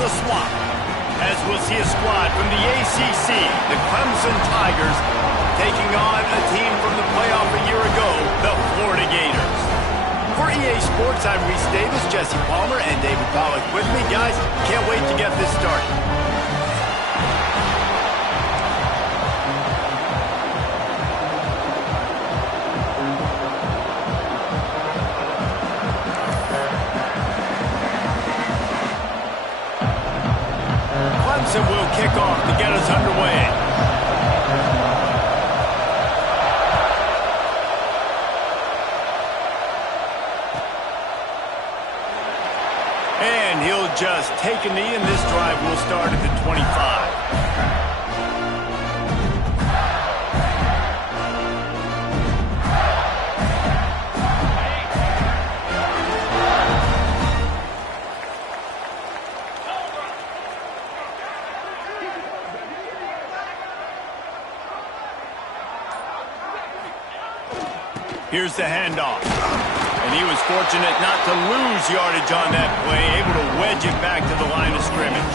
the swamp, as we'll see a squad from the ACC, the Clemson Tigers, taking on a team from the playoff a year ago, the Florida Gators. For EA Sports, I'm Reese Davis, Jesse Palmer, and David Pollack with me. Guys, can't wait to get this started. Clemson will kick off to get us underway. And he'll just take a knee, and this drive will start at the 25. Here's the handoff. And he was fortunate not to lose yardage on that play, able to wedge it back to the line of scrimmage.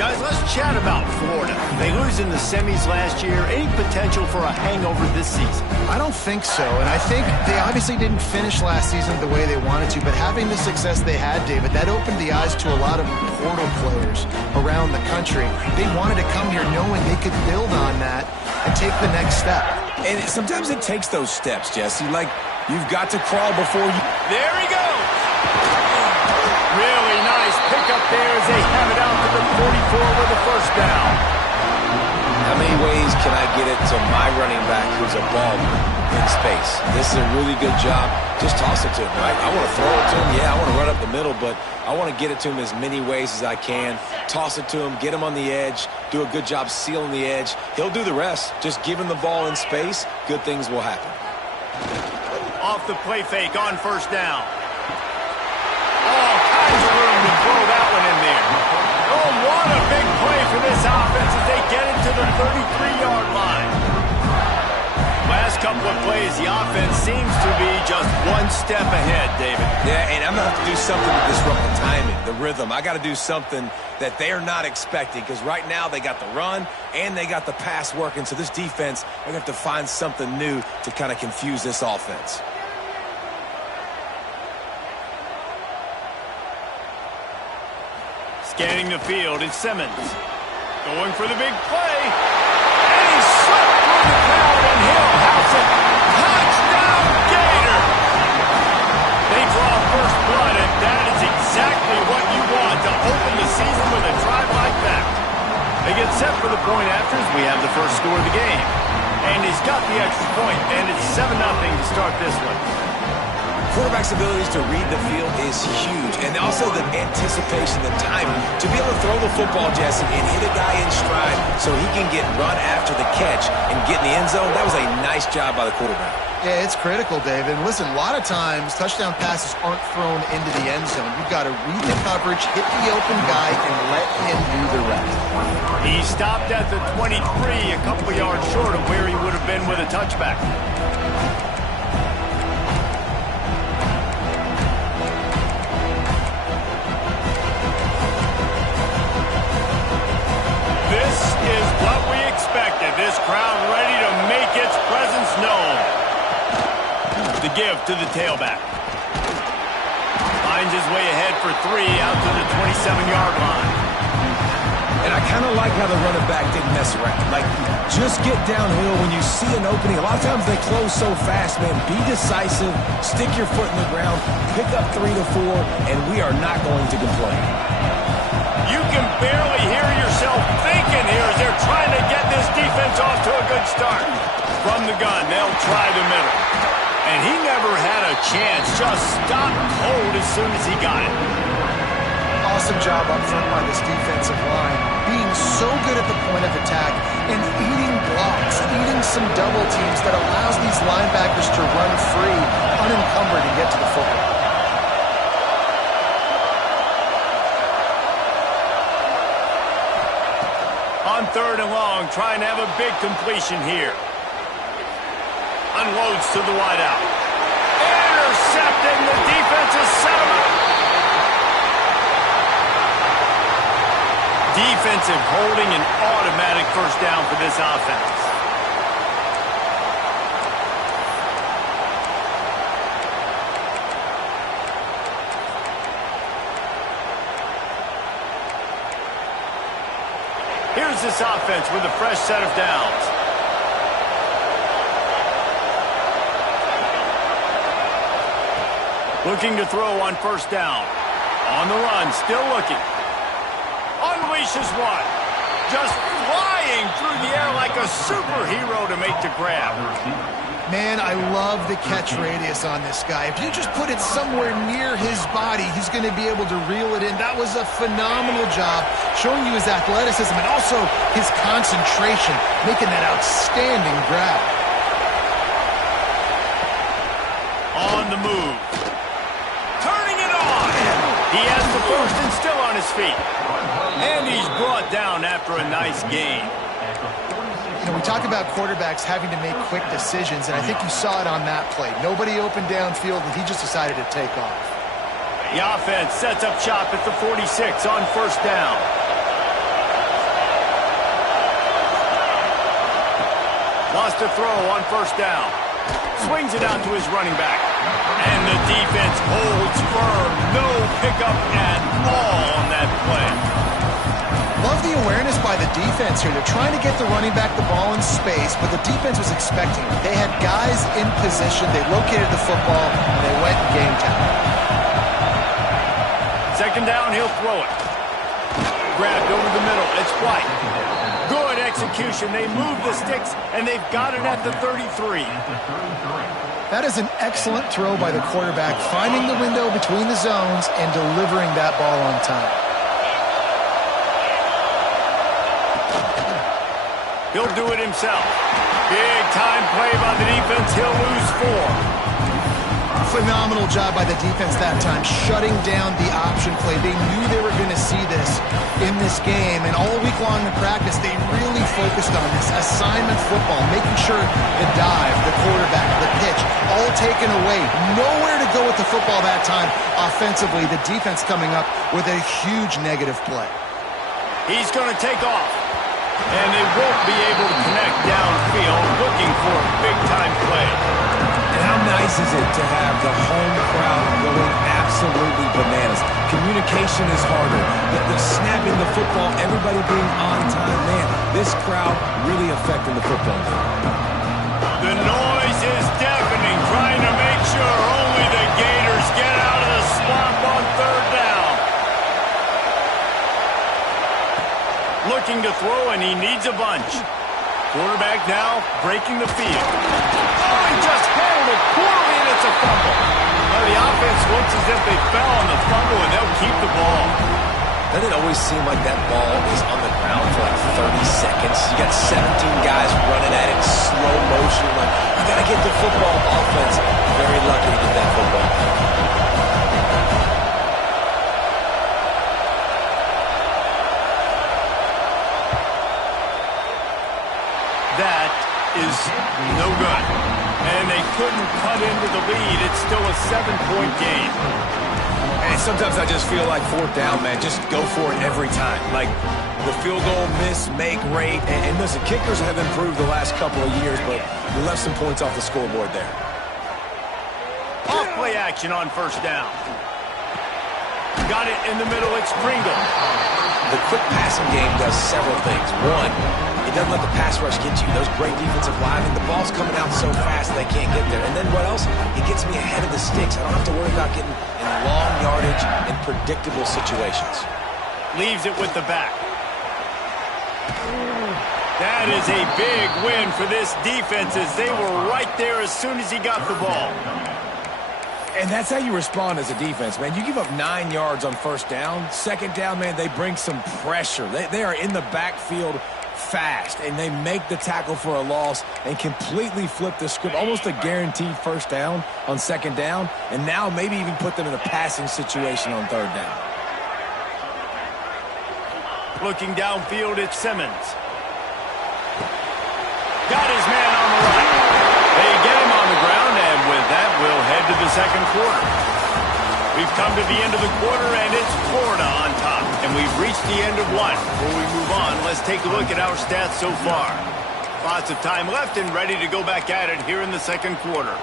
Guys, let's chat about Florida. They lose in the semis last year. Any potential for a hangover this season? I don't think so, and I think they obviously didn't finish last season the way they wanted to, but having the success they had, David, that opened the eyes to a lot of portal players around the country. They wanted to come here knowing they could build on that and take the next step. And sometimes it takes those steps, Jesse. Like, you've got to crawl before you... There he goes! Really nice pickup there as they have it out to the 44 with the first down. How many ways can I get it to my running back who's a baller in space? This is a really good job. Just toss it to him, right? I want to throw it to him. Yeah, I want to run up the middle, but I want to get it to him as many ways as I can. Toss it to him, get him on the edge, do a good job sealing the edge. He'll do the rest. Just give him the ball in space, good things will happen. Off the play fake on first down. All kinds of room to throw that one in there. Oh, what a big play for this offense as they get it to the 33-yard line. Last couple of plays, the offense seems to be just one step ahead, David. Yeah, and I'm going to have to do something to disrupt the timing, the rhythm. I got to do something that they're not expecting, because right now they got the run and they got the pass working. So this defense, they're going to have to find something new to kind of confuse this offense. Scanning the field is Simmons. Going for the big play. And he's swept through the crowd, and he'll house it. Touchdown, Gator! They draw first blood, and that is exactly what you want to open the season with a drive like that. They get set for the point after as we have the first score of the game. And he's got the extra point, and it's 7-0 to start this one. Quarterback's abilities to read the field is huge, and also the anticipation, the timing, to be able to throw the football, Jesse, and hit a guy in stride so he can get run after the catch and get in the end zone. That was a nice job by the quarterback. Yeah, it's critical, David. Listen, a lot of times touchdown passes aren't thrown into the end zone. You've got to read the coverage, hit the open guy, and let him do the rest. He stopped at the 23, a couple yards short of where he would have been with a touchback. This is what we expected. This crowd ready to make its presence known. The give to the tailback. Finds his way ahead for 3 out to the 27-yard line. And I kind of like how the running back didn't mess around. Like, just get downhill when you see an opening. A lot of times they close so fast, man. Be decisive, stick your foot in the ground, pick up 3 to 4, and we are not going to complain. You can barely hear yourself thinking here as they're trying to get this defense off to a good start. From the gun, they'll try the middle. And he never had a chance, just stopped cold as soon as he got it. Awesome job up front by this defensive line, being so good at the point of attack and eating blocks, eating some double teams that allows these linebackers to run free, unencumbered, and get to the football. On 3rd and long, trying to have a big completion here. Unloads to the wideout. Intercepting, the defense is set him up. Defensive holding, an automatic first down for this offense. Here's this offense with a fresh set of downs. Looking to throw on first down. On the run, still looking. Unleashes one. Just flying through the air like a superhero to make the grab. Man, I love the catch radius on this guy. If you just put it somewhere near his body, he's going to be able to reel it in. That was a phenomenal job, showing you his athleticism and also his concentration, making that outstanding grab. On the move. Turning it on. He has the first and still on his feet. And he's brought down after a nice gain. You know, we talk about quarterbacks having to make quick decisions, and I think you saw it on that play. Nobody open downfield, and he just decided to take off. The offense sets up shop at the 46 on first down. Lost a throw on first down. Swings it out to his running back. And the defense holds firm. No pickup at all on that play. Love the awareness by the defense here. They're trying to get the running back the ball in space, but the defense was expecting it. They had guys in position. They located the football, and they went and game time. Second down, he'll throw it. Grabbed over the middle. It's White. Good execution. They move the sticks, and they've got it at the 33. That is an excellent throw by the quarterback, finding the window between the zones and delivering that ball on time. He'll do it himself. Big time play by the defense. He'll lose 4. Phenomenal job by the defense that time, shutting down the option play. They knew they were going to see this in this game, and all week long in practice, they really focused on this assignment football, making sure the dive, the quarterback, the pitch, all taken away. Nowhere to go with the football that time offensively. The defense coming up with a huge negative play. He's going to take off. And they won't be able to connect downfield, looking for a big-time play. And how nice is it to have the home crowd going absolutely bananas? Communication is harder. The snapping the football, everybody being on time. Man, this crowd really affecting the football game. The noise is deafening, trying to make sure only the Gators get out of the swamp on third down. Looking to throw, and he needs a bunch. Quarterback now breaking the field. Oh, he just handled it poorly, and it's a fumble. Well, the offense looks as if they fell on the fumble, and they'll keep the ball. Doesn't it always seem like that ball is on the ground for like 30 seconds? You got 17 guys running at it, slow motion. Like, you got to get the football. Offense very lucky to get that football. That is no good. And they couldn't cut into the lead. It's still a 7-point game. And sometimes I just feel like fourth down, man. Just go for it every time. Like the field goal miss, make rate. And listen, kickers have improved the last couple of years, but we left some points off the scoreboard there. Off play action on first down. Got it in the middle. It's Pringle. The quick passing game does several things. One, it doesn't let the pass rush get you. Those great defensive linemen, the ball's coming out so fast they can't get there. And then what else? It gets me ahead of the sticks. I don't have to worry about getting in long yardage and predictable situations. Leaves it with the back. That is a big win for this defense as they were right there as soon as he got the ball. And that's how you respond as a defense, man. You give up 9 yards on first down. Second down, man, they bring some pressure. They are in the backfield fast, and they make the tackle for a loss and completely flip the script. Almost a guaranteed first down on second down, and now maybe even put them in a passing situation on third down. Looking downfield, it's Simmons. Got his man on the right. They get him on the ground, and with that, we'll head to the second quarter. We've come to the end of the quarter, and it's Florida on top, and we've reached the end of one. Before we move on, let's take a look at our stats so far. Lots of time left and ready to go back at it here in the second quarter.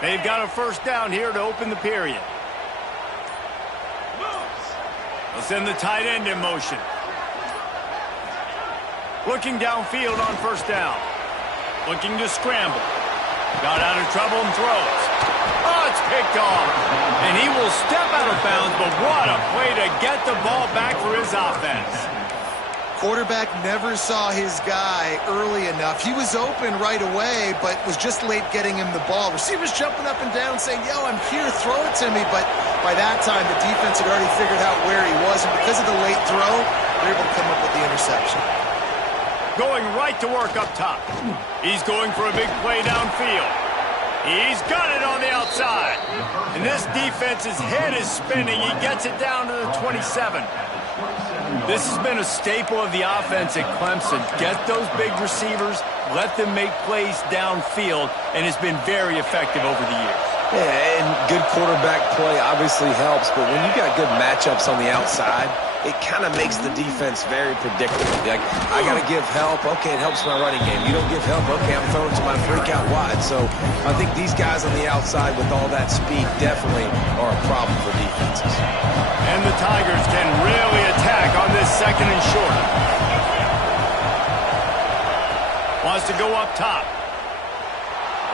They've got a first down here to open the period. They'll send the tight end in motion. Looking downfield on first down. Looking to scramble. Got out of trouble and throws. Oh, it's picked off. And he will step out of bounds, but what a play to get the ball back for his offense. Quarterback never saw his guy early enough. He was open right away, but was just late getting him the ball. Receivers jumping up and down saying, yo, I'm here, throw it to me. But by that time, the defense had already figured out where he was. And because of the late throw, they're able to come up with the interception. Going right to work up top. He's going for a big play downfield. He's got it on the outside. And this defense's head is spinning. He gets it down to the 27. This has been a staple of the offense at Clemson. Get those big receivers, let them make plays downfield, and it's been very effective over the years. Yeah, and good quarterback play obviously helps, but when you got good matchups on the outside, it kind of makes the defense very predictable. Like, I got to give help. Okay, it helps my running game. You don't give help. Okay, I'm throwing to my freak out wide. So I think these guys on the outside with all that speed definitely are a problem for defenses. And the Tigers can really attack on this second and short. Wants to go up top.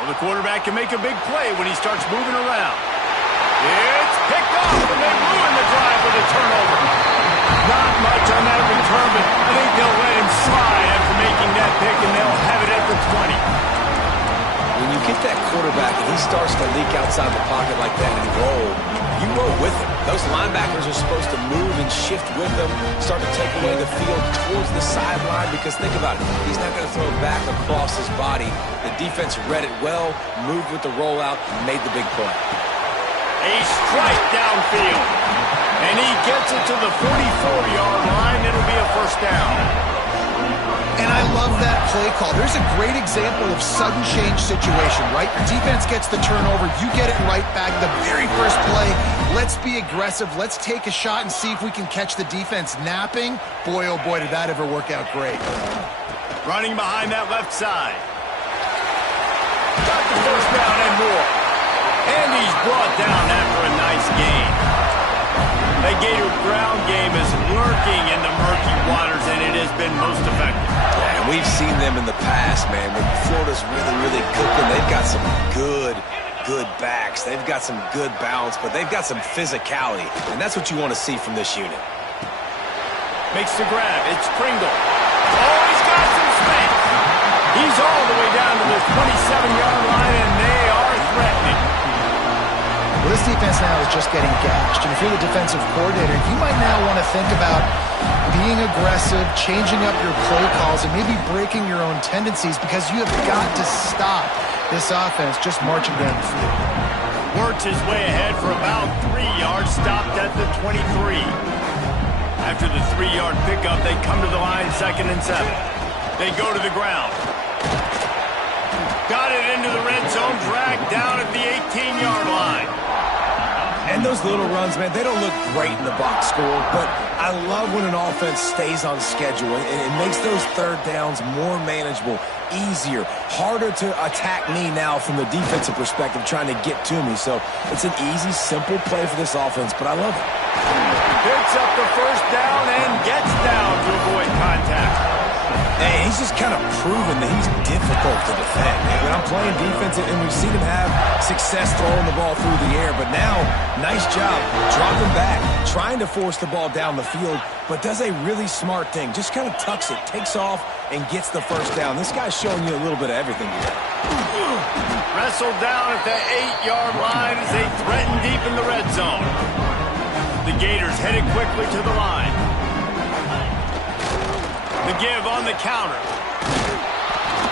Well, the quarterback can make a big play when he starts moving around. It's picked off, and they ruin the drive with a turnover. Not much on that return, but I think they'll let him slide after making that pick, and they'll have it at the 20. When you get that quarterback and he starts to leak outside the pocket like that and roll, you roll with him. Those linebackers are supposed to move and shift with him, start to take away the field towards the sideline, because think about it, he's not going to throw it back across his body. The defense read it well, moved with the rollout, and made the big play. A strike downfield. And he gets it to the 44-yard line. It'll be a first down. And I love that play call. There's a great example of sudden change situation, right? Your defense gets the turnover. You get it right back. The very first play, let's be aggressive. Let's take a shot and see if we can catch the defense napping. Boy, oh boy, did that ever work out great. Running behind that left side. Got the first down and more. And he's brought down after a nice gain. The Gator ground game is lurking in the murky waters, and it has been most effective. Yeah, and we've seen them in the past, man. When Florida's really cooking, they've got some good backs. They've got some good balance, but they've got some physicality, and that's what you want to see from this unit. Makes the grab. It's Pringle. Oh, he's got some space. He's all the way down to the 27-yard line, and they are threatening. Well, this defense now is just getting gashed. And if you're the defensive coordinator, you might now want to think about being aggressive, changing up your play calls, and maybe breaking your own tendencies, because you have got to stop this offense just marching down the field. Works his way ahead for about 3 yards, stopped at the 23. After the 3-yard pickup, they come to the line, 2nd and 7. They go to the ground. Got it into the red zone, dragged down at the 18-yard line. And those little runs, man, they don't look great in the box score, but I love when an offense stays on schedule, and it makes those third downs more manageable, easier, harder to attack me now from the defensive perspective trying to get to me. So it's an easy, simple play for this offense, but I love it. Picks up the first down and gets down to avoid contact. Hey, he's just kind of proven that he's difficult to defend. When I'm playing defense, and we've seen him have success throwing the ball through the air, but now, nice job dropping back, trying to force the ball down the field, but does a really smart thing. Just kind of tucks it, takes off, and gets the first down. This guy's showing you a little bit of everything today. Wrestled down at the 8-yard line as they threaten deep in the red zone. The Gators headed quickly to the line. The give on the counter.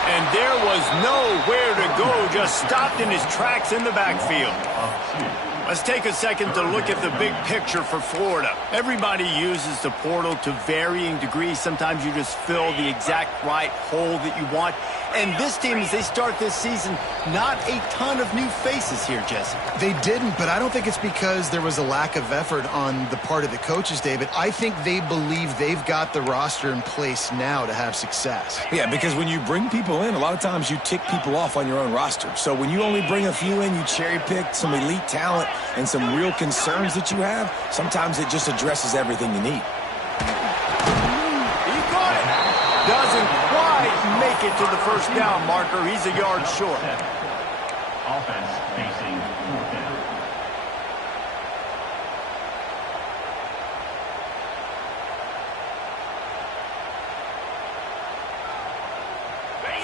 And there was nowhere to go, just stopped in his tracks in the backfield. Let's take a second to look at the big picture for Florida. Everybody uses the portal to varying degrees. Sometimes you just fill the exact right hole that you want. And this team, as they start this season, not a ton of new faces here, Jesse. They didn't, but I don't think it's because there was a lack of effort on the part of the coaches, David. I think they believe they've got the roster in place now to have success. Yeah, because when you bring people in, a lot of times you tick people off on your own roster. So when you only bring a few in, you cherry pick some elite talent and some real concerns that you have, sometimes it just addresses everything you need. He caught it. Doesn't quite make it to the first down marker. He's a yard short. Offense facing fourth down.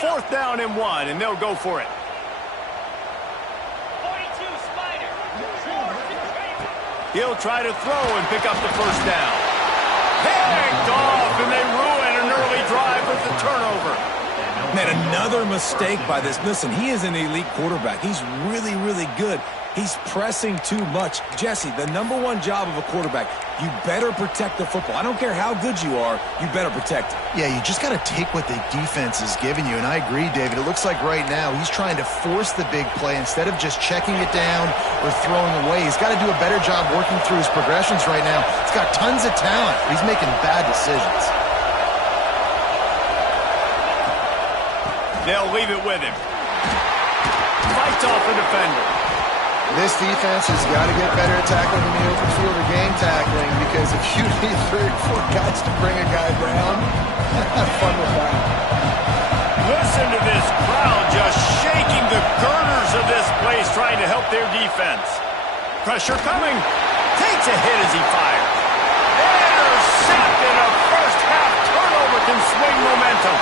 Fourth down and 1, and they'll go for it. He'll try to throw and pick up the first down. Picked off, and they ruin an early drive with the turnover. Man, another mistake by this. Listen, he is an elite quarterback. He's really, really good. He's pressing too much. Jesse, the #1 job of a quarterback, you better protect the football. I don't care how good you are, you better protect it. Yeah, you just got to take what the defense is giving you. And I agree, David. It looks like right now he's trying to force the big play instead of just checking it down or throwing away. He's got to do a better job working through his progressions right now. He's got tons of talent. He's making bad decisions. They'll leave it with him. Fights off a defender. This defense has got to get better at tackling in the open field or game tackling, because if you need 3 or 4 guys to bring a guy down, have fun with that. Listen to this crowd just shaking the girders of this place, trying to help their defense. Pressure coming. Takes a hit as he fires. Intercepted. A first-half turnover can swing momentum.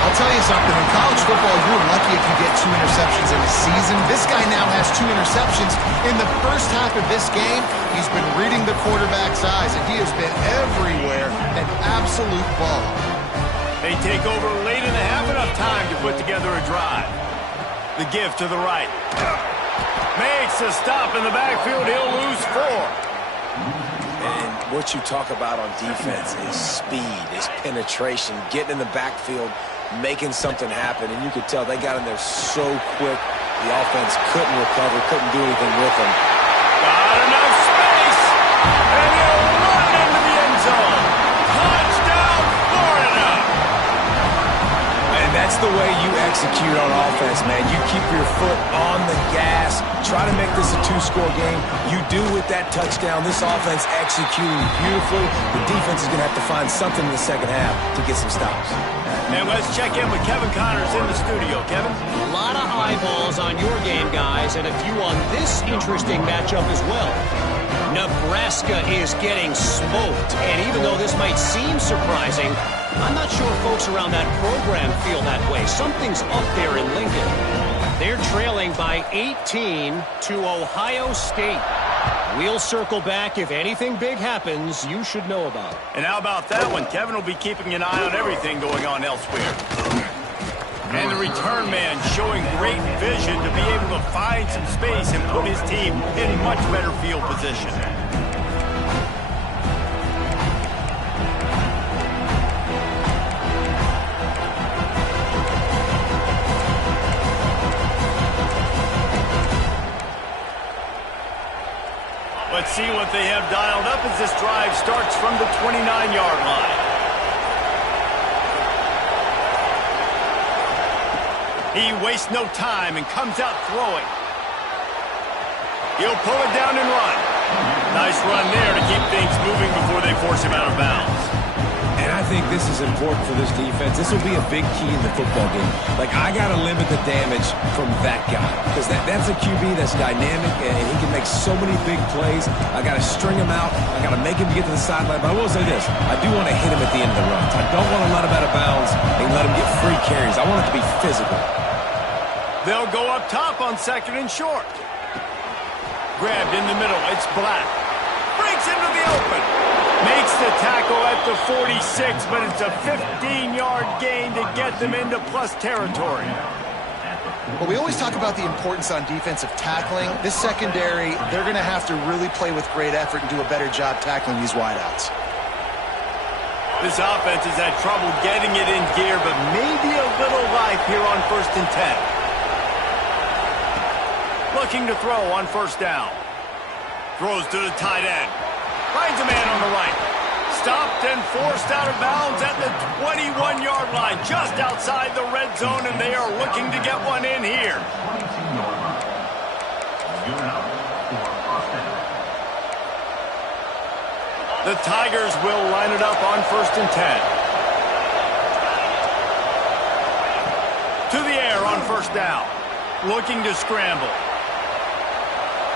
I'll tell you something, in college football, you're lucky if you get 2 interceptions in a season. This guy now has 2 interceptions. In the first half of this game, he's been reading the quarterback's eyes, and he has been everywhere, an absolute ball. They take over late in the half, enough time to put together a drive. The give to the right. Makes a stop in the backfield. He'll lose 4. And what you talk about on defense is speed, is penetration, getting in the backfield, making something happen. And you could tell they got in there so quick, the offense couldn't recover, couldn't do anything with them. Got enough space, and he'll run into the end zone. Touchdown, Florida! And that's the way you execute on offense, man. You keep your foot on the gas, try to make this a 2-score game. You do with that touchdown. This offense executing beautifully. The defense is going to have to find something in the second half to get some stops. And let's check in with Kevin Connors in the studio. Kevin? A lot of eyeballs on your game, guys, and a few on this interesting matchup as well. Nebraska is getting smoked, and even though this might seem surprising, I'm not sure folks around that program feel that way. Something's up there in Lincoln. They're trailing by 18 to Ohio State. We'll circle back. If anything big happens, you should know about it. And how about that one? Kevin will be keeping an eye on everything going on elsewhere. And the return man showing great vision to be able to find some space and put his team in much better field position. Let's see what they have dialed up as this drive starts from the 29-yard line. He wastes no time and comes out throwing. He'll pull it down and run. Nice run there to keep things moving before they force him out of bounds. And I think this is important for this defense. This will be a big key in the football game. Like, I got to limit the damage from that guy, because that's a QB that's dynamic, and he can make so many big plays. I got to string him out. I got to make him get to the sideline. But I will say this. I do want to hit him at the end of the runs. I don't want to let him out of bounds and let him get free carries. I want it to be physical. They'll go up top on 2nd and short. Grabbed in the middle. It's Black. Breaks into the open. Makes the tackle at the 46, but it's a 15-yard gain to get them into plus territory. Well, we always talk about the importance on defensive tackling. This secondary, they're going to have to really play with great effort and do a better job tackling these wideouts. This offense has had trouble getting it in gear, but maybe a little life here on 1st and 10. Looking to throw on 1st down. Throws to the tight end. Finds a man on the right. Stopped and forced out of bounds at the 21-yard line, just outside the red zone, and they are looking to get one in here. 22-yard line. Good out for 1st down. The Tigers will line it up on 1st and 10. To the air on 1st down. Looking to scramble.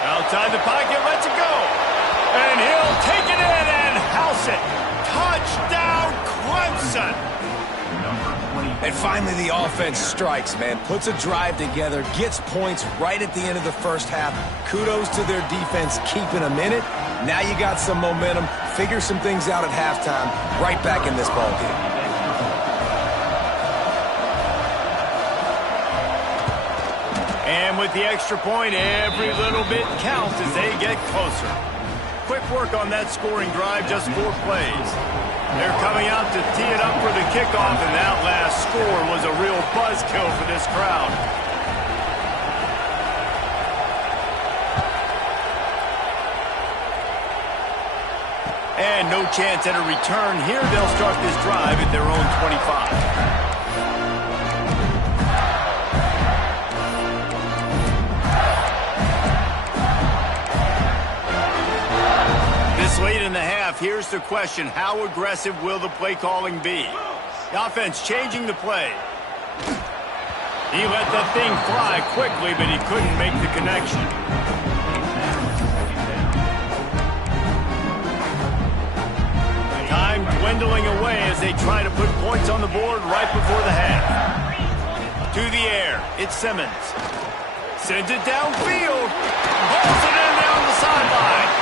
Outside the pocket, lets it go. And he'll take it in and house it. Touchdown, Clemson. And finally the offense strikes, man. Puts a drive together, gets points right at the end of the first half. Kudos to their defense keeping them in it. Now you got some momentum. Figure some things out at halftime. Right back in this ballgame. And with the extra point, every little bit counts as they get closer. Quick work on that scoring drive, just 4 plays. They're coming out to tee it up for the kickoff, and that last score was a real buzzkill for this crowd. And no chance at a return here. They'll start this drive at their own 25. Late in the half, here's the question: how aggressive will the play calling be? The offense changing the play. He let the thing fly quickly, but he couldn't make the connection. Time dwindling away as they try to put points on the board right before the half. To the air, it's Simmons. Sends it downfield. Pulls it in down the sideline.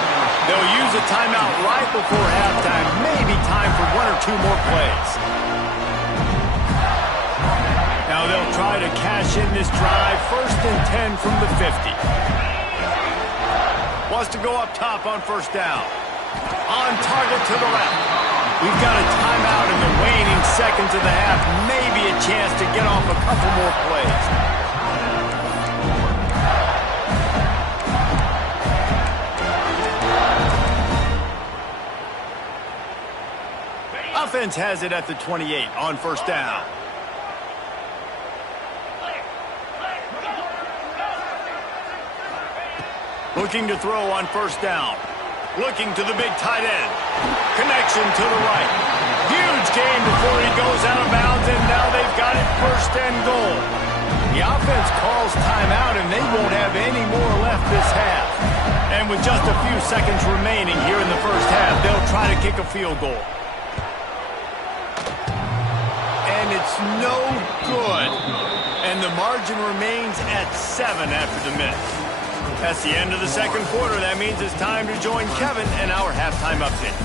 They'll use a timeout right before halftime. Maybe time for 1 or 2 more plays. Now they'll try to cash in this drive. 1st and 10 from the 50. Wants to go up top on 1st down. On target to the left. We've got a timeout in the waning seconds of the half. Maybe a chance to get off a couple more plays. Offense has it at the 28 on 1st down. Looking to throw on 1st down. Looking to the big tight end. Connection to the right. Huge gain before he goes out of bounds, and now they've got it 1st and goal. The offense calls timeout, and they won't have any more left this half. And with just a few seconds remaining here in the first half, they'll try to kick a field goal. And it's no good. And the margin remains at 7 after the miss. That's the end of the second quarter. That means it's time to join Kevin and our halftime update.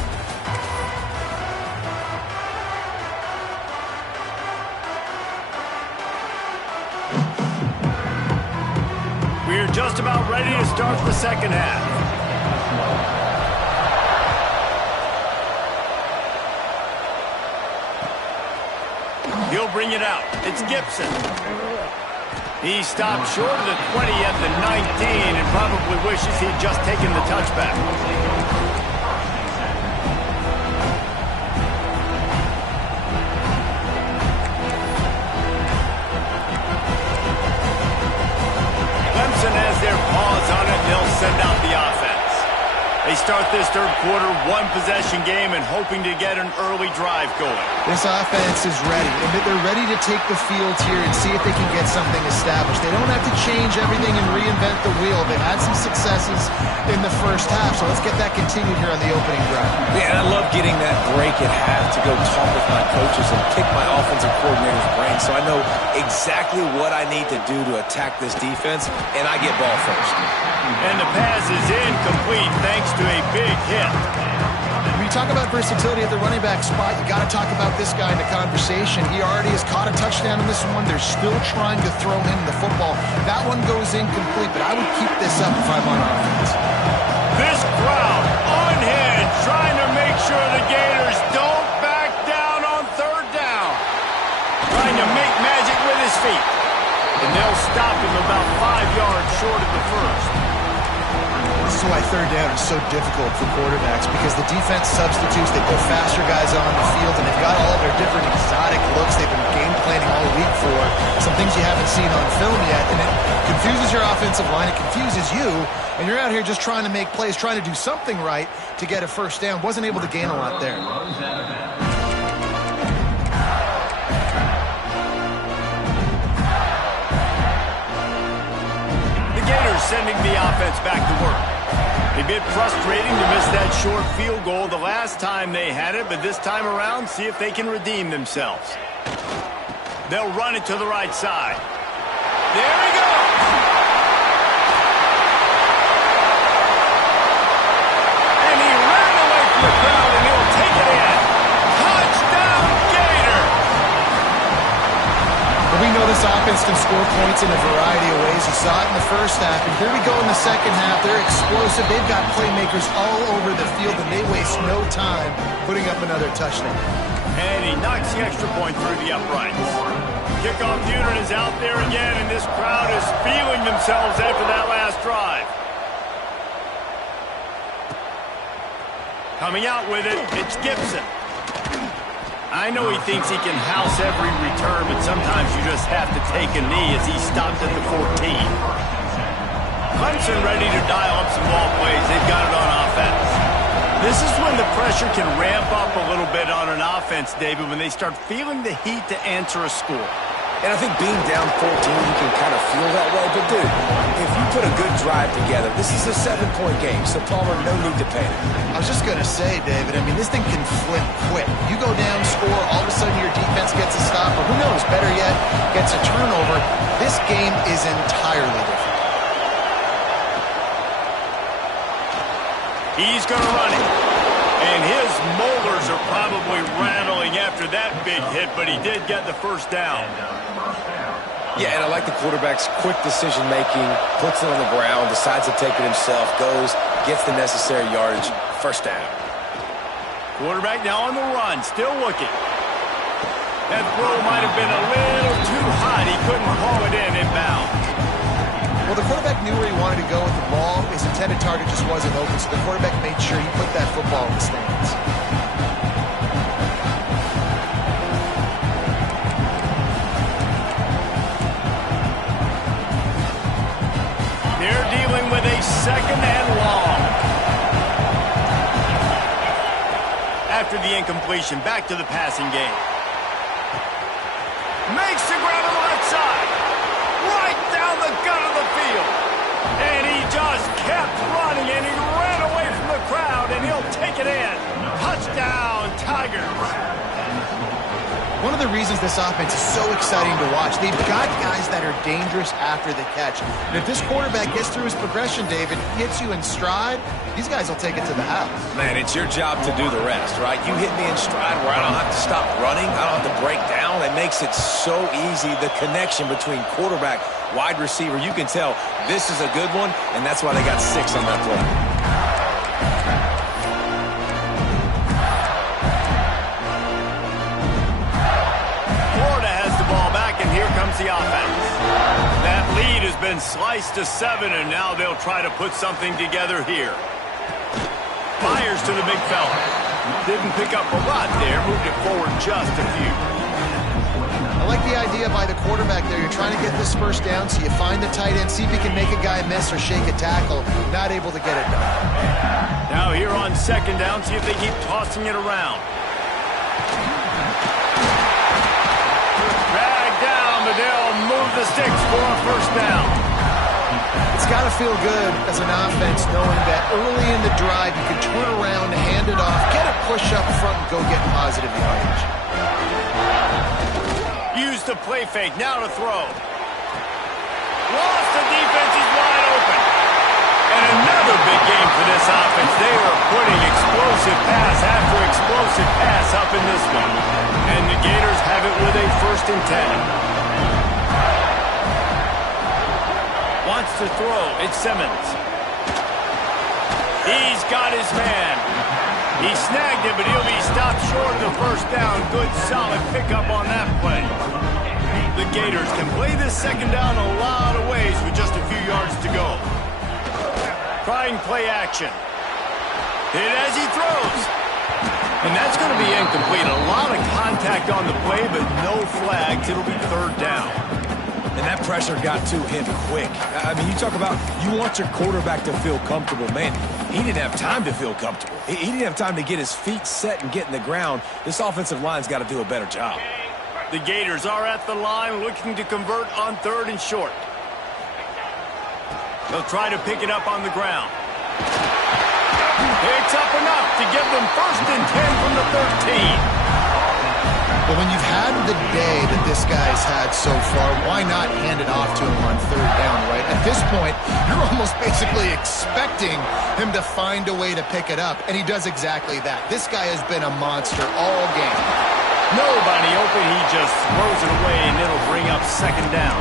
We're just about ready to start the second half. He'll bring it out. It's Gibson. He stopped short of the 20 at the 19 and probably wishes he'd just taken the touchback. Clemson has their paws on it. They'll send out the offense. They start this third quarter, 1-possession game, and hoping to get an early drive going. This offense is ready. They're ready to take the field here and see if they can get something established. They don't have to change everything and reinvent the wheel. They've had some successes in the first half, so let's get that continued here on the opening drive. Yeah, and I love getting that break at half to go talk with my coaches and pick my offensive coordinator's brain so I know exactly what I need to do to attack this defense, and I get ball first. And the pass is incomplete thanks to a big hit. When you talk about versatility at the running back spot, you got to talk about this guy in the conversation. He already has caught a touchdown in this one. They're still trying to throw him the football. That one goes incomplete, but I would keep this up if I'm on offense. This crowd unhinged, trying to make sure the Gators don't back down on third down. Trying to make magic with his feet. And they'll stop him about 5 yards short of the first. This is why third down is so difficult for quarterbacks, because the defense substitutes. They put faster guys on the field, and they've got all their different exotic looks they've been game planning all week for. Some things you haven't seen on film yet, and it confuses your offensive line. It confuses you, and you're out here just trying to make plays, trying to do something right to get a first down. Wasn't able to gain a lot there. The Gators sending the offense back to work. A bit frustrating to miss that short field goal the last time they had it, but this time around, see if they can redeem themselves. They'll run it to the right side. There he goes! And he ran away from the crowd, and he'll take it in. Touchdown, Gator! But we know this offense can score points in a variety of ways. You saw it in the first half, and here we go in the second half. They're explosive. They've got playmakers all over the field, and they waste no time putting up another touchdown. And he knocks the extra point through the uprights. Kickoff unit is out there again, and this crowd is feeling themselves after that last drive. Coming out with it, it's Gibson. I know he thinks he can house every return, but sometimes you just have to take a knee as he stopped at the 14. Clemson ready to dial up some ball plays. They've got it on offense. This is when the pressure can ramp up a little bit on an offense, David, when they start feeling the heat to answer a score. And I think being down 14, you can kind of feel that way. But, dude, if you put a good drive together, this is a 7-point game, so Palmer, no need to panic. I was just going to say, David, I mean, this thing can flip quick. You go down, score, all of a sudden your defense gets a stop, or who knows, better yet, gets a turnover. This game is entirely different. He's going to run it. And his molars are probably rattling after that big hit, but he did get the first down. Yeah, and I like the quarterback's quick decision-making, puts it on the ground, decides to take it himself, goes, gets the necessary yardage, first down. Quarterback now on the run, still looking. That throw might have been a little too hot. He couldn't haul it in inbound. Well, the quarterback knew where he wanted to go with the ball. His intended target just wasn't open, so the quarterback made sure he put that football in the stands. They're dealing with a second and long. After the incompletion, back to the passing game. Makes the grab on the left side. Right down the gut of the field. And he just kept running, and he ran away from the crowd, and he'll take it in. Touchdown, Tigers. One of the reasons this offense is so exciting to watch, they've got guys that are dangerous after the catch. And if this quarterback gets through his progression, David, hits you in stride, these guys will take it to the house. Man, it's your job to do the rest, right? You hit me in stride where I don't have to stop running. I don't have to break down. It makes it so easy. The connection between quarterback, wide receiver, you can tell this is a good one, and that's why they got 6 on that play. The offense. That lead has been sliced to 7, and now they'll try to put something together here. Fires to the big fella. Didn't pick up a lot there, moved it forward just a few. I like the idea by the quarterback there. You're trying to get this first down, so you find the tight end, see if you can make a guy miss or shake a tackle. Not able to get it done. Now here on second down, see if they keep tossing it around. They'll move the sticks for a first down. It's got to feel good as an offense knowing that early in the drive you can turn around, hand it off, get a push up front, and go get positive yardage. Use the play fake, now to throw. Lost the defense, he's wide open. And another big game for this offense. They are putting explosive explosive pass after explosive pass up in this one. And the Gators have it with a 1st and 10. Wants to throw. It's Simmons. He's got his man. He snagged it, but he'll be stopped short of the 1st down. Good, solid pickup on that play. The Gators can play this 2nd down a lot of ways with just a few yards to go. Trying play action. Hit as he throws. And that's going to be incomplete. A lot of contact on the play, but no flags. It'll be 3rd down. And that pressure got to him quick. I mean, you talk about you want your quarterback to feel comfortable. Man, he didn't have time to feel comfortable. He didn't have time to get his feet set and get in the ground. This offensive line's got to do a better job. The Gators are at the line looking to convert on 3rd and short. They'll try to pick it up on the ground. Picks up enough to give them 1st and 10 from the 13. But when you've had the day that this guy's had so far, why not hand it off to him on 3rd down, right? At this point, you're almost basically expecting him to find a way to pick it up, and he does exactly that. This guy has been a monster all game. Nobody open, he just throws it away, and it'll bring up 2nd down.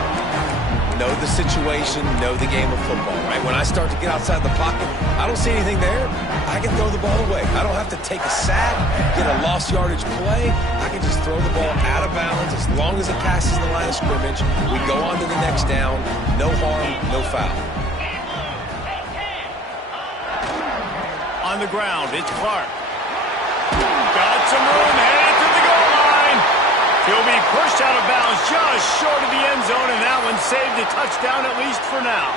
Know the situation, know the game of football, right? When I start to get outside the pocket, I don't see anything there, I can throw the ball away. I don't have to take a sack, get a lost yardage play. I can just throw the ball out of bounds as long as it passes the line of scrimmage. We go on to the next down. No harm, no foul. On the ground, it's Clark. Got some room, headed to the goal line. He'll be pushed out of bounds just short of the end zone, and that one saved a touchdown, at least for now.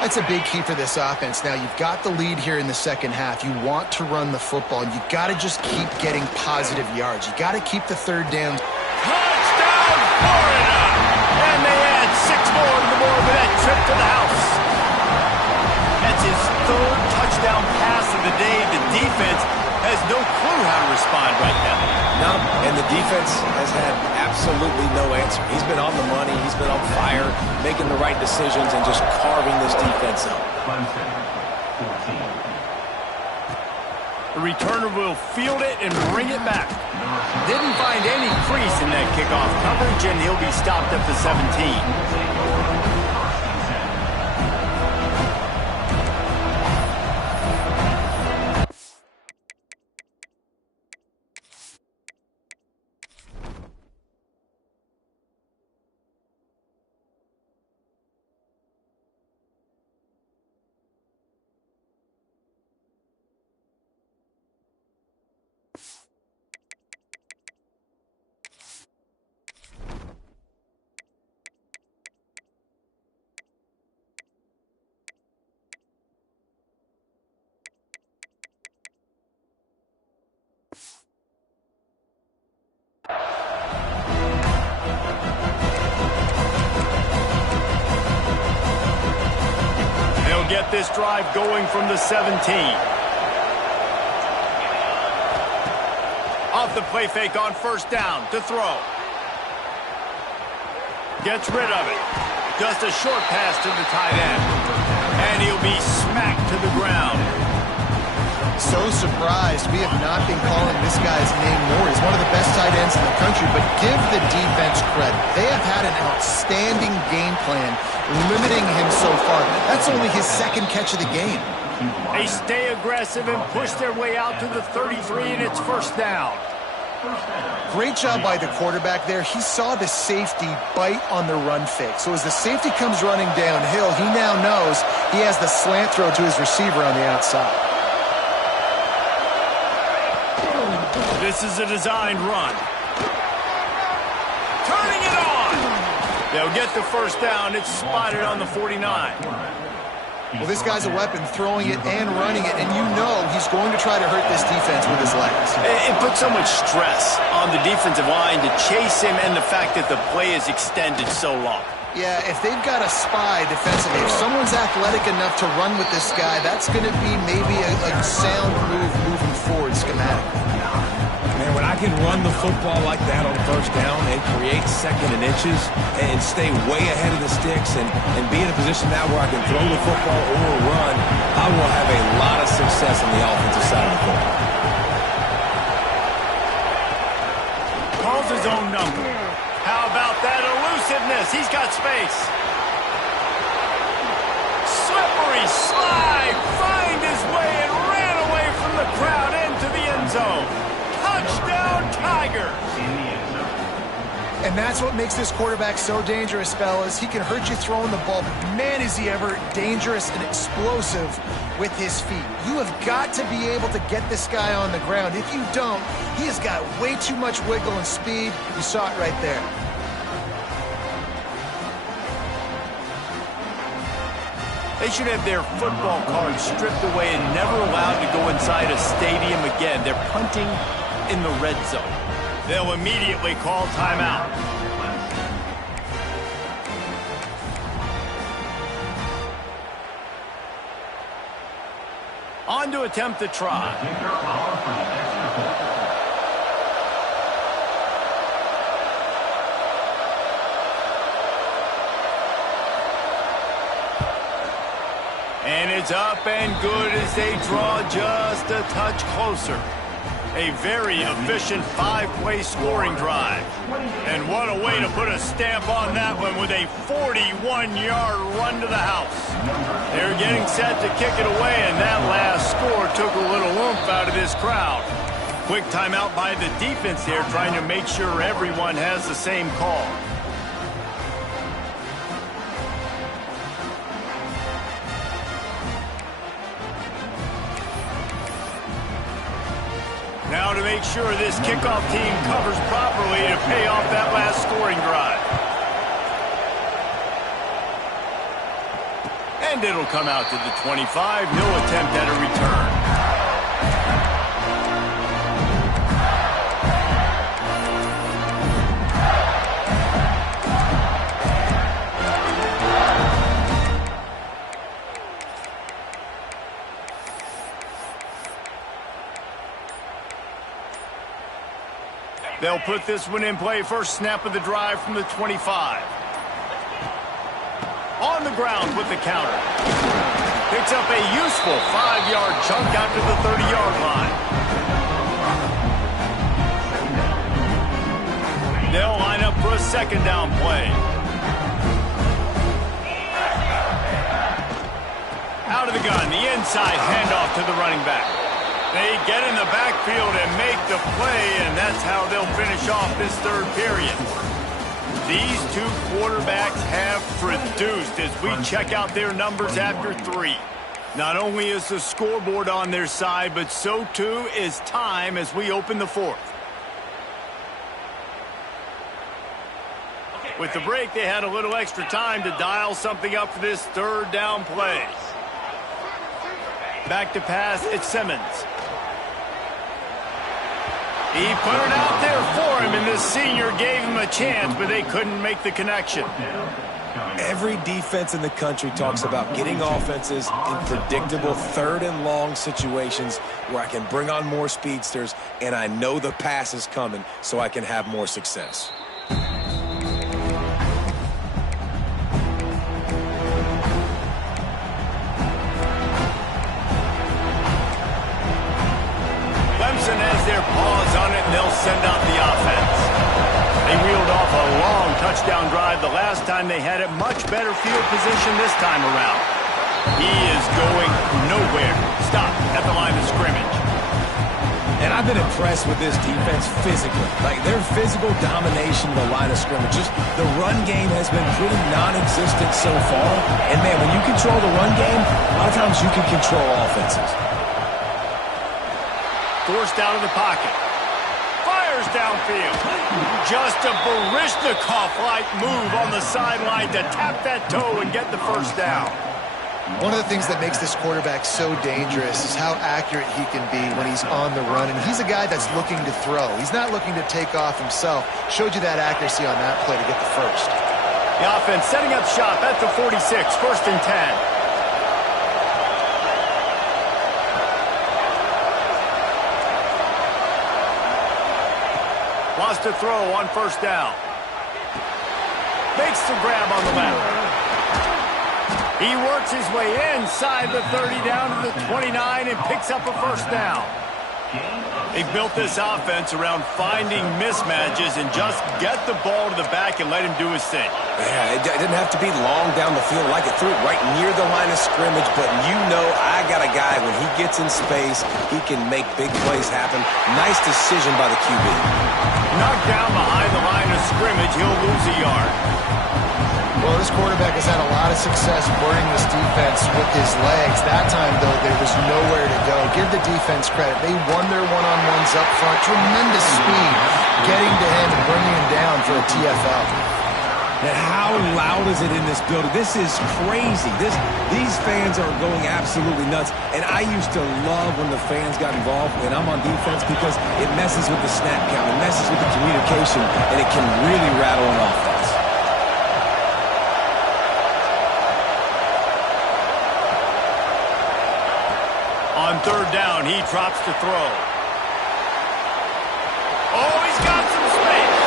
That's a big key for this offense. Now, you've got the lead here in the 2nd half. You want to run the football, and you got to just keep getting positive yards. You got to keep the 3rd down. Touchdown, Florida! And they add 6 more to the board with that trip to the house. That's his 3rd touchdown pass of the day. The defense has no clue how to respond right now. No, and the defense has had absolutely no answer. He's been on the money. He's been on fire, making the right decisions, and just carving this defense up. Clemson, 14. The returner will field it and bring it back. Didn't find any crease in that kickoff coverage, and he'll be stopped at the 17. Get this drive going from the 17. Off the play fake on 1st down to throw. Gets rid of it. Just a short pass to the tight end. And he'll be smacked to the ground. So surprised we have not been calling this guy's name more. He's one of the best tight ends in the country, but give the defense credit. They have had an outstanding game plan limiting him so far. That's only his 2nd catch of the game. They stay aggressive and push their way out to the 33, and it's 1st down. Great job by the quarterback there. He saw the safety bite on the run fake. So as the safety comes running downhill, he now knows he has the slant throw to his receiver on the outside. This is a designed run. Turning it on. They'll get the 1st down. It's spotted on the 49. Well, this guy's a weapon, throwing it and running it, and you know he's going to try to hurt this defense with his legs. It puts so much stress on the defensive line to chase him, and the fact that the play is extended so long. Yeah, if they've got a spy defensively, if someone's athletic enough to run with this guy, that's going to be maybe a sound move moving forward schematically. Man, when I can run the football like that on first down and create second and inches and stay way ahead of the sticks and be in a position now where I can throw the football or run, I will have a lot of success on the offensive side of the football. Calls his own number. How about that elusiveness? He's got space. Slippery slide. Find his way and ran away from the crowd into the end zone. Touchdown, Tigers. And that's what makes this quarterback so dangerous, fellas. He can hurt you throwing the ball, but man, is he ever dangerous and explosive with his feet. You have got to be able to get this guy on the ground. If you don't, he has got way too much wiggle and speed. You saw it right there. They should have their football cards stripped away and never allowed to go inside a stadium again. They're punting in the red zone. They'll immediately call timeout. On to attempt the try. And it's up and good as they draw just a touch closer. A very efficient five-play scoring drive. And what a way to put a stamp on that one with a 41-yard run to the house. They're getting set to kick it away, and that last score took a little oomph out of this crowd. Quick timeout by the defense here, trying to make sure everyone has the same call. Now to make sure this kickoff team covers properly to pay off that last scoring drive. And it'll come out to the 25. No attempt at a return. They'll put this one in play. First snap of the drive from the 25. On the ground with the counter. Picks up a useful 5-yard chunk out to the 30-yard line. They'll line up for a second down play. Out of the gun, the inside handoff to the running back. They get in the backfield and make the play, and that's how they'll finish off this third period. These two quarterbacks have produced as we check out their numbers after 3. Not only is the scoreboard on their side, but so too is time as we open the fourth. With the break, they had a little extra time to dial something up for this third down play. Back to pass, it's Simmons. He put it out there for him, and the senior gave him a chance, but they couldn't make the connection. Every defense in the country talks about getting offenses in predictable third and long situations where I can bring on more speedsters, and I know the pass is coming, so I can have more success. Clemson has their paws on it, and they'll send out the offense. They reeled off a long touchdown drive the last time they had it. Much better field position this time around. He is going nowhere. Stop at the line of scrimmage. And I've been impressed with this defense physically. Like, their physical domination of the line of scrimmage. Just the run game has been pretty non-existent so far. And, man, when you control the run game, a lot of times you can control offenses. Forced out of the pocket. Fires downfield. Just a Baryshnikov-like move on the sideline to tap that toe and get the first down. One of the things that makes this quarterback so dangerous is how accurate he can be when he's on the run. And he's a guy that's looking to throw. He's not looking to take off himself. Showed you that accuracy on that play to get the first. The offense setting up shop at the 46, first and 10. wants to throw on first down. Makes the grab on the left. He works his way inside the 30 down to the 29 and picks up a first down. They built this offense around finding mismatches and just get the ball to the back and let him do his thing. Yeah, it didn't have to be long down the field. Like it threw it right near the line of scrimmage, but you know I got a guy, when he gets in space, he can make big plays happen. Nice decision by the QB. Knocked down behind the line of scrimmage, he'll lose a yard. Well, this quarterback has had a lot of success burning this defense with his legs. That time, though, there was nowhere to go. Give the defense credit. They won their one-on-ones up front. Tremendous speed getting to him and bringing him down for a TFL. And how loud is it in this building? This is crazy. These fans are going absolutely nuts. And I used to love when the fans got involved when I'm on defense because it messes with the snap count. It messes with the communication, and it can really rattle an offense. On third down, he drops to throw. Oh, he's got some space.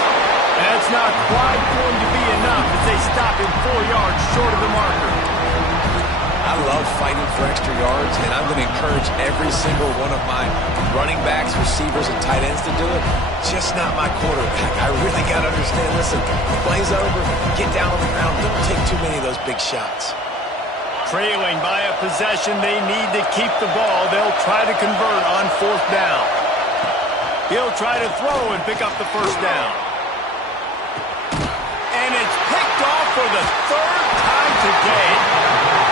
That's not quite going to be enough as they stop him 4 yards short of the marker. I love fighting for extra yards, and I'm going to encourage every single one of my running backs, receivers, and tight ends to do it. Just not my quarterback. I really got to understand, listen, play's over, get down on the ground, don't take too many of those big shots. Trailing by a possession, they need to keep the ball. They'll try to convert on fourth down. He'll try to throw and pick up the first down. And it's picked off for the third time today.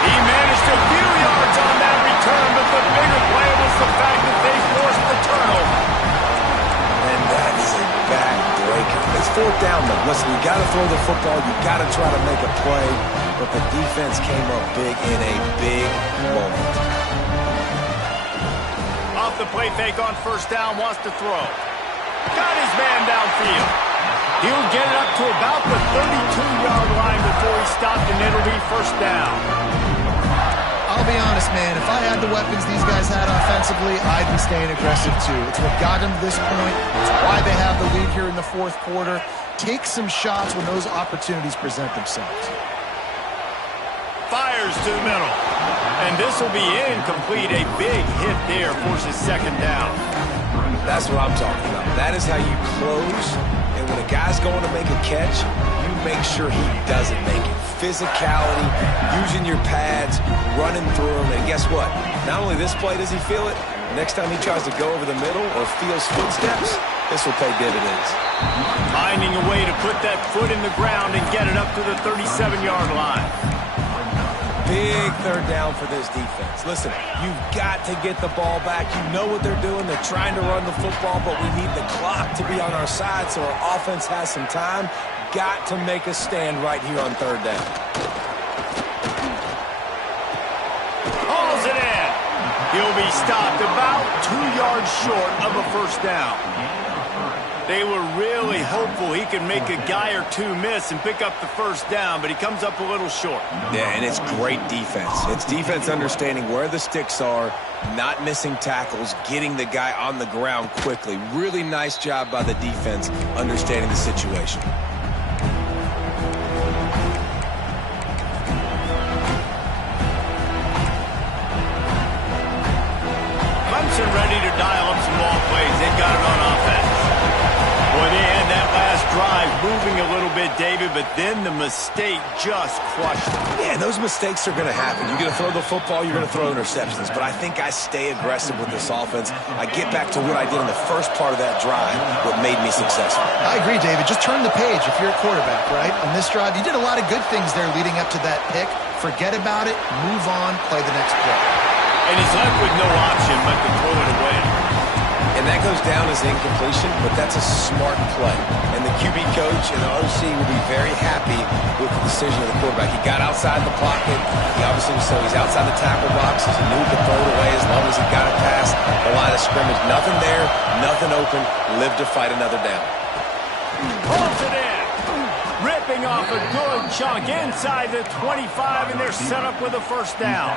He managed a few yards on that return, but the bigger play was the fact that they forced the turnover. And that is a backbreaker. It's fourth down, though. Listen, you got to throw the football. You got to try to make a play. But the defense came up big in a big moment. Off the play fake on first down, wants to throw. Got his man downfield. He'll get it up to about the 32-yard line before he stopped, and it'll be first down. I'll be honest, man. If I had the weapons these guys had offensively, I'd be staying aggressive, too. It's what got them to this point. It's why they have the lead here in the fourth quarter. Take some shots when those opportunities present themselves. Fires to the middle. And this will be incomplete. A big hit there forces second down. That's what I'm talking about. That is how you close. And when a guy's going to make a catch, you make sure he doesn't make it. Physicality, using your pads, running through them. And guess what? Not only this play does he feel it, next time he tries to go over the middle or feels footsteps, this will pay dividends. Finding a way to put that foot in the ground and get it up to the 37-yard line. Big third down for this defense. Listen, you've got to get the ball back. You know what they're doing. They're trying to run the football, but we need the clock to be on our side so our offense has some time. Got to make a stand right here on third down. Hauls it in. He'll be stopped about 2 yards short of a first down. They were really hopeful he could make a guy or two miss and pick up the first down, but he comes up a little short. Yeah, and it's great defense. It's defense understanding where the sticks are, not missing tackles, getting the guy on the ground quickly. Really nice job by the defense understanding the situation. Clemson ready to dial up some ball plays. They got it on offense. Boy, they had that last drive moving a little bit, David, but then the mistake just crushed them. Yeah, and those mistakes are going to happen. You're going to throw the football, you're going to throw interceptions. But I think I stay aggressive with this offense. I get back to what I did in the first part of that drive, what made me successful. I agree, David. Just turn the page if you're a quarterback, right? On this drive, you did a lot of good things there leading up to that pick. Forget about it, move on, play the next play. And he's left with no option but to throw it away. And that goes down as incompletion, but that's a smart play. And the QB coach and the OC will be very happy with the decision of the quarterback. He got outside the pocket. He obviously was so he's outside the tackle box. He knew he could throw it away as long as he got it past the line of scrimmage. Nothing there, nothing open. Live to fight another down. Pulls it in. Ripping off a good chunk inside the 25, and they're set up with a first down.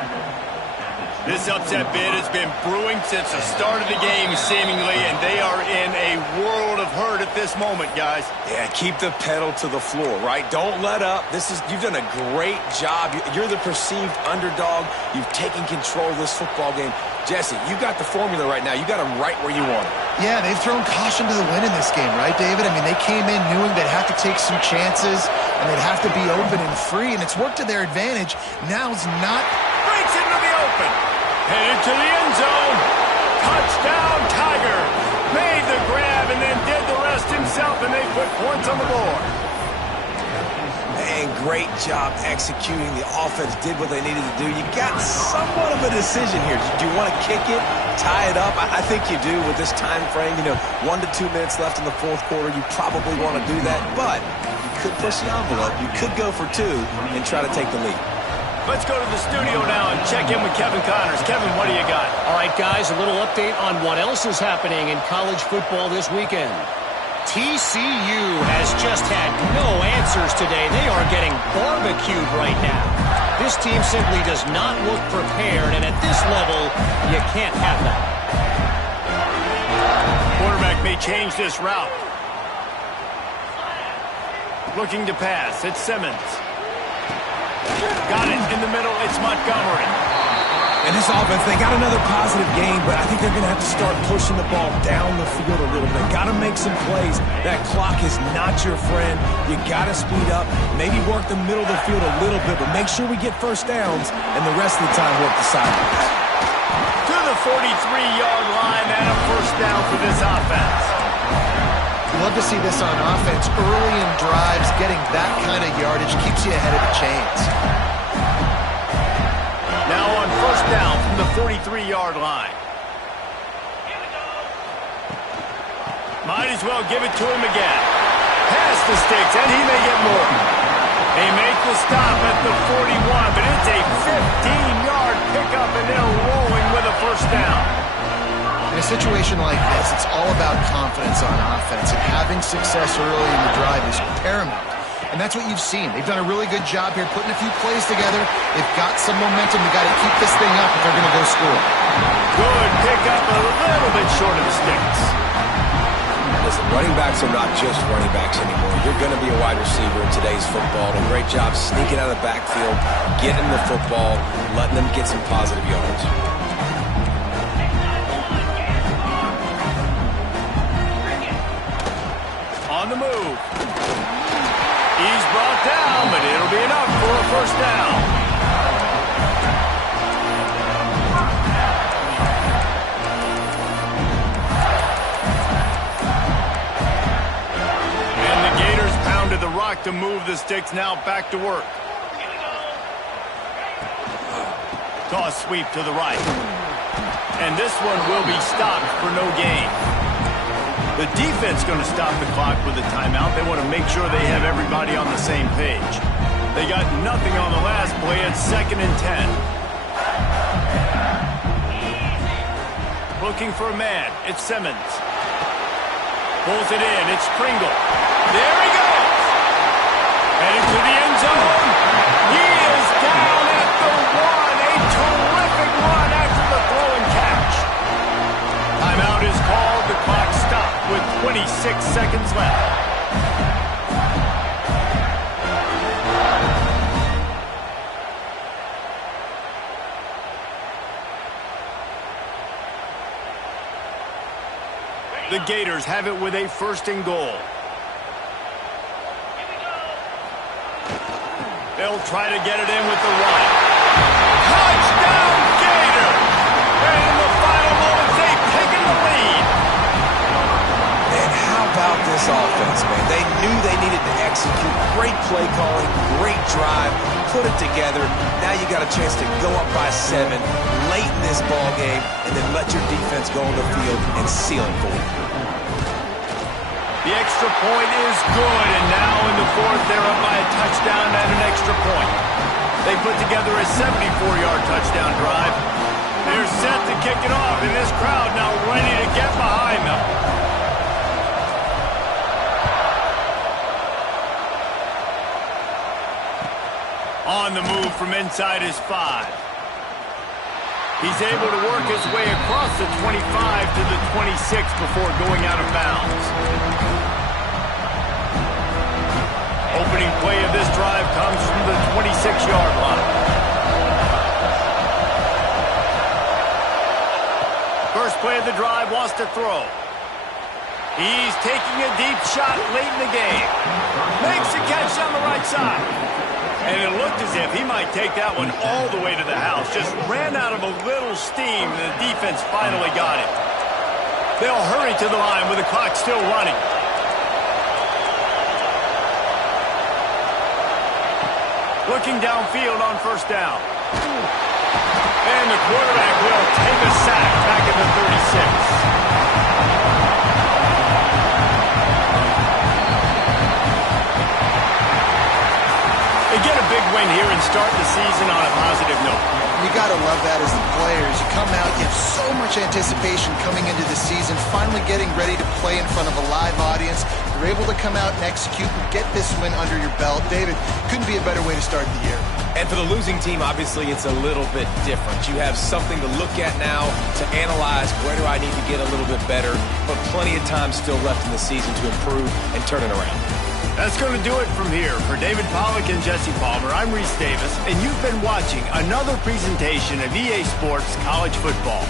This upset bid has been brewing since the start of the game, seemingly, and they are in a world of hurt at this moment, guys. Yeah, keep the pedal to the floor, right? Don't let up. You've done a great job. You're the perceived underdog. You've taken control of this football game. Jesse, you got the formula right now. You got them right where you want them. Yeah, they've thrown caution to the wind in this game, right, David? I mean, they came in knowing they'd have to take some chances, and they'd have to be open and free, and it's worked to their advantage. Now it's not... Breaks into the open. Headed to the end zone. Touchdown, Tiger. Made the grab and then did the rest himself, and they put points on the board. Man, great job executing. The offense did what they needed to do. You got somewhat of a decision here. Do you want to kick it, tie it up? I think you do with this time frame. 1 to 2 minutes left in the fourth quarter. You probably want to do that, but you could push the envelope. You could go for 2 and try to take the lead. Let's go to the studio now and check in with Kevin Connors. Kevin, what do you got? All right, guys, a little update on what else is happening in college football this weekend. TCU has just had no answers today. They are getting barbecued right now. This team simply does not look prepared, and at this level, you can't have that. Quarterback may change this route. Looking to pass. It's Simmons. Got it in the middle. It's Montgomery. And this offense, they got another positive game, but I think they're going to have to start pushing the ball down the field a little bit. Got to make some plays. That clock is not your friend. You got to speed up, maybe work the middle of the field a little bit, but make sure we get first downs and the rest of the time work the sidelines. To the 43-yard line and a first down for this offense. Love to see this on offense. Early in drives, getting that kind of yardage keeps you ahead of the chains. Now on first down from the 43-yard line. Might as well give it to him again. Pass the sticks, and he may get more. They make the stop at the 41, but it's a 15-yard pickup, and they're rolling with a first down. In a situation like this, it's all about confidence on offense, and having success early in the drive is paramount. And that's what you've seen. They've done a really good job here putting a few plays together. They've got some momentum. They've got to keep this thing up if they're going to go score. Good pickup, a little bit short of the sticks. Listen, running backs are not just running backs anymore. You're going to be a wide receiver in today's football. And a great job sneaking out of the backfield, getting the football, letting them get some positive yards. On the move. He's brought down, but it'll be enough for a first down. And the Gators pounded the rock to move the sticks. Now back to work. Toss sweep to the right. And this one will be stopped for no gain. The defense going to stop the clock with a timeout. They want to make sure they have everybody on the same page. They got nothing on the last play. It's 2nd and 10. Looking for a man. It's Simmons. Pulls it in. It's Pringle. There he goes. Headed to the end zone. He is down at the 1. A terrific run after the throw and catch. Timeout is called. The clock stopped with 26 seconds left. The Gators have it with a 1st and goal. They'll try to get it in with the right. Touchdown, Gators! And in the final moments, they've taken the lead. And how about this offense, man? They knew they needed to execute. Great play calling, great drive, put it together. Now you got a chance to go up by 7 late in this ball game, and then let your defense go on the field and seal it for you. The extra point is good, and now in the 4th, they're up by a touchdown and an extra point. They put together a 74-yard touchdown drive. They're set to kick it off, and this crowd now ready to get behind them. On the move from inside his 5. He's able to work his way across the 25 to the 26 before going out of bounds. Opening play of this drive comes from the 26-yard line. First play of the drive, wants to throw. He's taking a deep shot late in the game. Makes the catch down the right side. And it looked as if he might take that one all the way to the house. Just ran out of a little steam, and the defense finally got it. They'll hurry to the line with the clock still running. Looking downfield on first down. And the quarterback will take a sack back at the 36. They get a big win here and start the season on a positive note. You got to love that as the players. You come out, you have so much anticipation coming into the season, finally getting ready to play in front of a live audience. You're able to come out and execute and get this win under your belt. David, couldn't be a better way to start the year. And for the losing team, obviously, it's a little bit different. You have something to look at now to analyze where do I need to get a little bit better, but plenty of time still left in the season to improve and turn it around. That's going to do it from here. For David Pollack and Jesse Palmer, I'm Reese Davis, and you've been watching another presentation of EA Sports College Football.